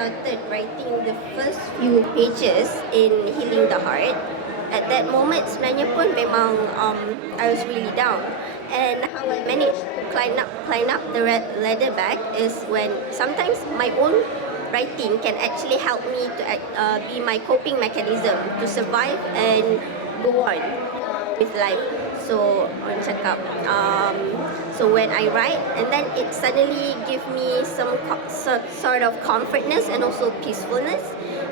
started writing the first few pages in Healing the Heart, at that moment sebenarnya pun memang I was really down. And how I managed to climb up the ladder back is when sometimes my own writing can actually help me to be my coping mechanism to survive and go on with life. So orang cakap, so when I write, and then it suddenly give me some sort of comfortness and also peacefulness.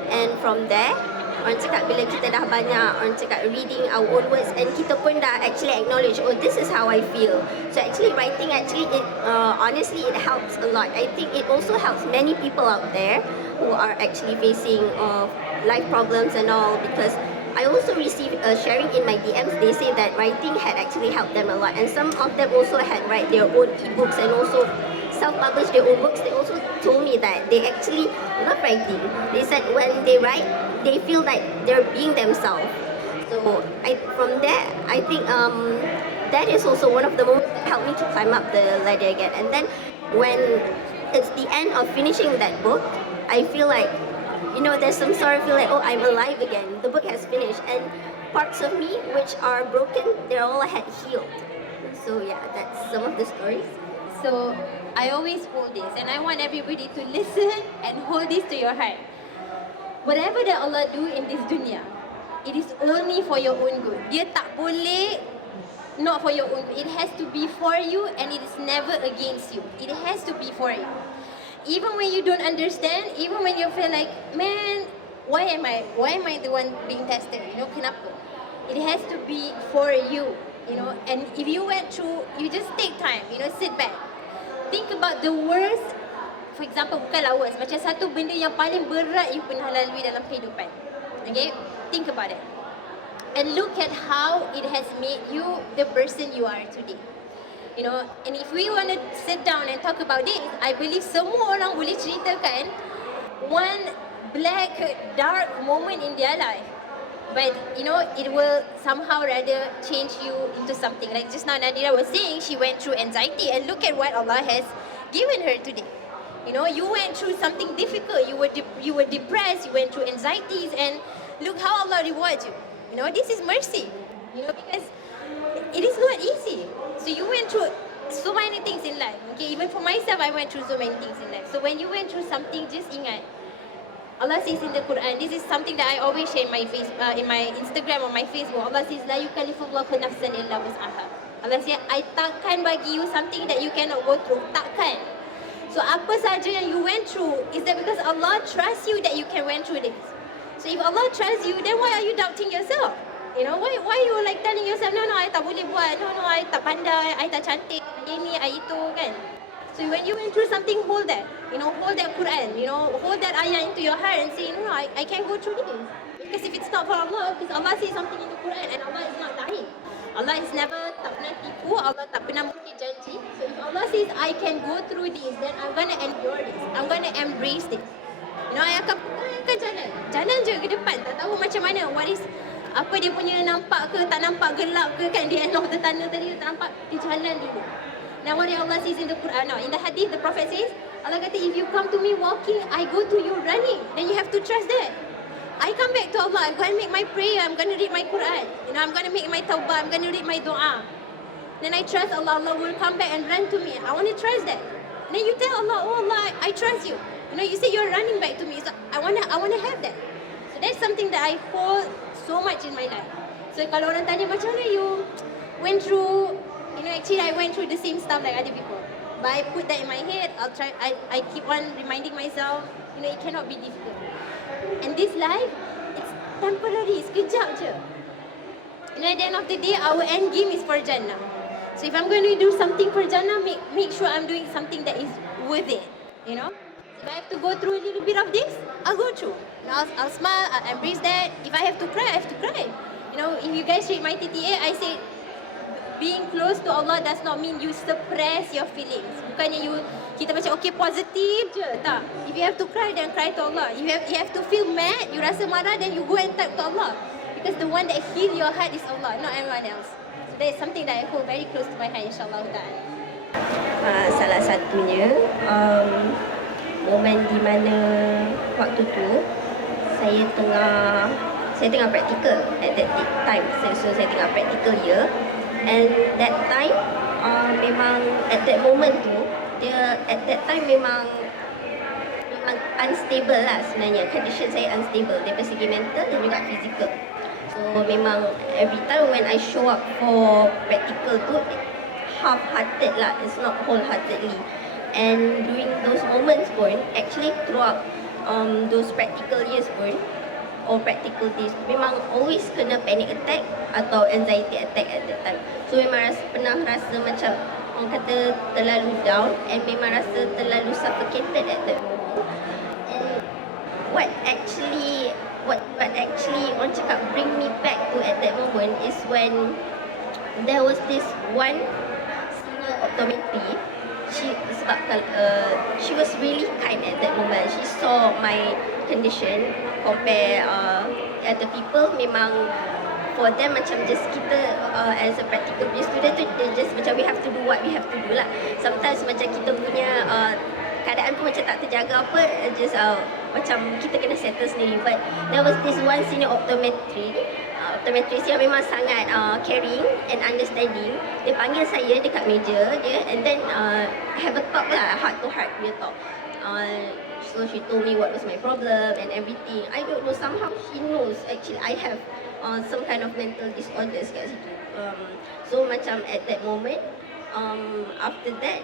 And from there, orang cakap bila kita dah banyak, orang cakap reading our own words, and kita pun dah actually acknowledge, oh, this is how I feel. So actually writing, it honestly, it helps a lot. I think it also helps many people out there who are actually facing life problems and all, because I also received sharing in my DMs. They say that writing had actually helped them a lot, and some of them also had write their own ebooks and also self-publish their own books. They also told me that they actually love writing. They said when they write, they feel like they're being themselves. So from there, I think that is also one of the moments that helped me to climb up the ladder again. And then when it's the end of finishing that book, I feel like, there's some sort of feel like, oh, I'm alive again. The book has finished, and parts of me which are broken, they're all had healed. So yeah, that's some of the stories. So I always hold this, and I want everybody to listen and hold this to your heart. Whatever that Allah do in this dunya, it is only for your own good. Dia tak boleh not for your own good. It has to be for you, and it is never against you. It has to be for you. Even when you don't understand, even when you feel like, man, why am I the one being tested? Kenapa? It has to be for you. And if you went through, you just take time, sit back. Think about the worst, for example, bukanlah worst, macam satu benda yang paling berat you pernah lalui dalam kehidupan. Okay? Think about it. And look at how it has made you the person you are today. And if we want to sit down and talk about this, I believe semua orang boleh ceritakan one black, dark moment in their life. But, it will somehow rather change you into something. Like just now Nadirah was saying, she went through anxiety, and look at what Allah has given her today. You went through something difficult, you were depressed, you went through anxieties, and look how Allah rewards you. This is mercy. Because it is not easy. So you went through so many things in life. Okay, even for myself, I went through so many things in life. So when you went through something, just ingat, Allah says in the Quran, this is something that I always share in my in my Instagram or my Facebook. Allah says, La yukallifullahu nafsan illa wus'aha. Allah says, I takkan bagi you something that you cannot go through. Takkan. So apa saja yang you went through, is that because Allah trusts you that you can went through this. So if Allah trusts you, then why are you doubting yourself? Why you like telling yourself, no, I tak boleh buat, no, I tak pandai, I tak cantik, ini, I itu, kan? So when you went through something, hold that, hold that Quran, hold that ayah into your heart and say, no, I can't go through this. Because if it's not for Allah, because Allah says something in the Quran and Allah is not lying. Allah is never tak pernah tipu, Allah tak pernah mungkir janji. So if Allah says, I can go through this, then I'm going to endure this. I'm going to embrace this. I akan jalan je ke depan, tak tahu macam mana, apa dia punya nampak ke, tak nampak, gelap ke, kan, di end of the tunnel tadi, tak nampak, dia jalan dulu. Now what Allah says in the Quran, in the hadith, the Prophet says, Allah kata, if you come to me walking, I go to you running, then you have to trust that. I come back to Allah, I'm going to make my prayer, I'm going to read my Quran, I'm going to make my tawbah, I'm going to read my dua. Then I trust Allah, Allah will come back and run to me. I want to trust that. And then you tell Allah, oh Allah, I trust you. You say you're running back to me, so I want to have that. So that's something that I hold so much in my life. So kalau orang tanya macam mana you went through, actually I went through the same stuff like other people. But I put that in my head, I keep on reminding myself, it cannot be difficult. And this life, it's temporary, sekejap je. At the end of the day, our end game is for Jannah. So if I'm going to do something for Jannah, make sure I'm doing something that is worth it, If I have to go through a little bit of this, I'll go through. I'll smile, I'll embrace that. If I have to cry, I have to cry. If you guys read my TTA, I say, being close to Allah does not mean you suppress your feelings. Bukannya kita macam okay, positif je. Tak. If you have to cry, then cry to Allah. You have to feel mad, you rasa marah, then you go and talk to Allah. Because the one that heal your heart is Allah, not anyone else. So that is something that I hold very close to my heart, insyaAllah ta'ala. Salah satunya, momen di mana waktu tu saya tengah practical at that time. So saya tengah practical year, and that time memang at that moment tu at that time memang unstable lah sebenarnya. Condition saya unstable dari segi mental dan juga physical. So memang every time when I show up for practical tu half-hearted lah, it's not wholeheartedly. And during those moments pun, actually throughout those practical years pun, or practical days, memang always kena panic attack atau anxiety attack at that time. So memang pernah rasa macam orang kata terlalu down, and memang rasa terlalu suffocated at that moment. And what actually orang cakap bring me back to at that moment is when there was this one senior optometry. She was really kind at that moment. She saw my condition compare other people. Memang for them macam just kita as a practical student tu, they just macam we have to do what we have to do lah. Sometimes macam kita punya keadaan pun macam tak terjaga apa, just macam kita kena settle sendiri. But there was this one senior optometrist yang memang sangat caring and understanding. Dia panggil saya dekat meja dia, and then have a talk lah, heart to heart dia talk. So she told me what was my problem and everything. I don't know, somehow she knows actually I have some kind of mental disorders kat situ. So macam at that moment, after that,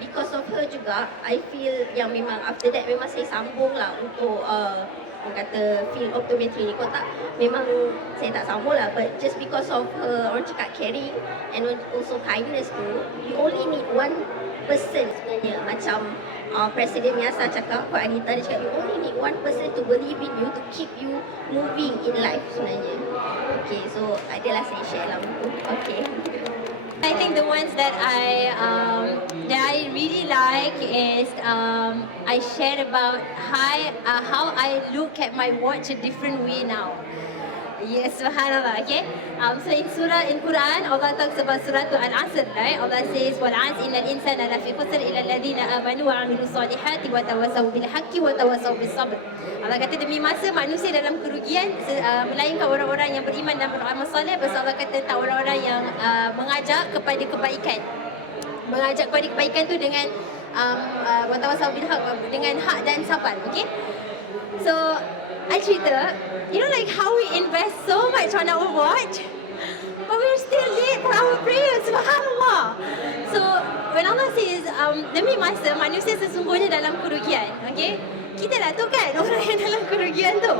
because of her juga, I feel yang memang after that memang saya sambung lah untuk orang kata field optometry ni. Kalau tak, memang saya tak sambung lah. But just because of her, orang cakap caring and also kindness tu, you only need one person sebenarnya. Macam Presiden Miasa cakap, Pak Anita dia cakap, you only need one person to believe in you, to keep you moving in life sebenarnya. Okay, so adalah saya share lah buku. Okay. I think the ones that I really like is I shared about how I look at my watch a different way now. Yes, subhanallah, okay? So in Quran, Allah talks about Surah Al-Asr, right? Allah says, وَالْعَصْرِ إِنَّ الْإِنسَانَ لَفِي خُسْرٍ إِلَّا الَّذِينَ آمَنُوا وَعَمِلُوا الصَّالِحَاتِ وَتَوَاصَوْا بِالْحَقِّ وَتَوَاصَوْا بِالصَّبْرِ. Allah kata demi masa manusia dalam kerugian melainkan orang-orang yang beriman dan beramal soleh. Pasal Allah kata tak, orang-orang yang mengajak kepada kebaikan. Mengajak kepada kebaikan tu dengan watawasau bil haq, dengan hak dan sabar, okay? So I cerita, you know, like how we invest so much on our watch, but we're still late for our prayers, subhanallah. So when Allah says demi masa manusia sesungguhnya dalam kerugian, okay? Kita dah tahu kan orang yang dalam kerugian tu.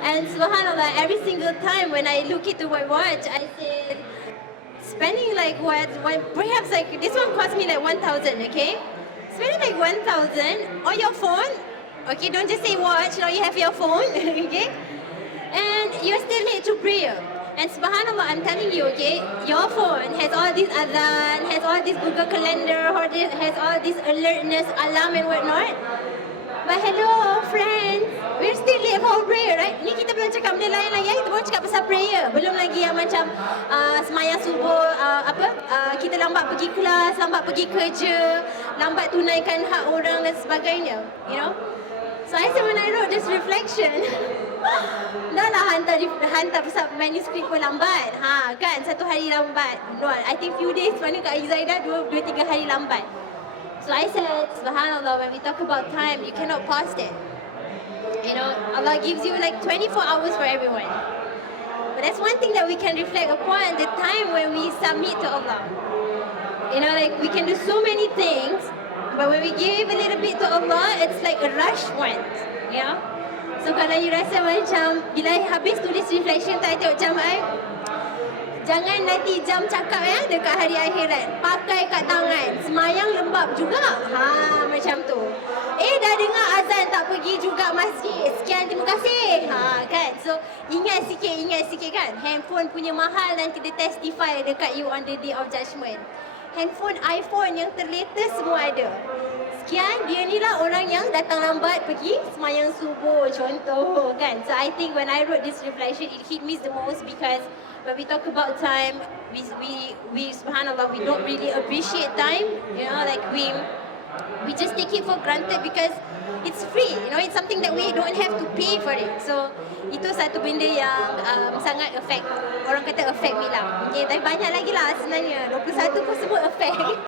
And subhanallah, every single time when I look into my watch, I said, spending like what perhaps like this one cost me like 1,000, okay? Spending like 1,000 on your phone, okay? Don't just say watch, now you have your phone, okay? And you're still late to prayer. And subhanallah, I'm telling you, okay, your phone has all this adhan, has all this Google Calendar, has all this alertness, alarm and whatnot. But hello friends, we're still late for prayer, right? Ni kita belum cakap benda lain lagi, kita baru cakap pasal prayer. Belum lagi yang macam semayang subuh, kita lambat pergi kelas, lambat pergi kerja, lambat tunaikan hak orang dan sebagainya, you know. So I said when I wrote this reflection, dah lah hantar pasal manuskrip pun lambat. Kan, 1 hari lambat. No, I think few days, mana Kak Izaidah 2-3 hari lambat. So I said, subhanallah, when we talk about time, you cannot pause it. You know, Allah gives you like 24 hours for everyone. But that's one thing that we can reflect upon, the time when we submit to Allah. You know, like we can do so many things, but when we give a little bit to Allah, it's like a rush once, you know. So kalau you rasa macam, bila habis tulis reflection, tak tengok jam jangan nanti jam cakap ya dekat hari akhirat. Pakai kat tangan. Semayang lembab juga. Macam tu. Dah dengar azan tak pergi juga masjid. Sekian, terima kasih. Kan? So ingat sikit kan. Handphone punya mahal nanti dia testify dekat you on the day of judgment. Handphone iPhone yang terlatest semua ada. Sekian, dia ni lah orang yang datang lambat pergi semayang subuh, contoh kan. So I think when I wrote this reflection, it hit me the most because when we talk about time, we subhanallah, we don't really appreciate time. You know, like we we just take it for granted because it's free, you know, it's something that we don't have to pay for it. So itu satu benda yang sangat affect, orang kata affect me lah. Okay, tapi banyak lagi lah sebenarnya, 21 pun semua affect.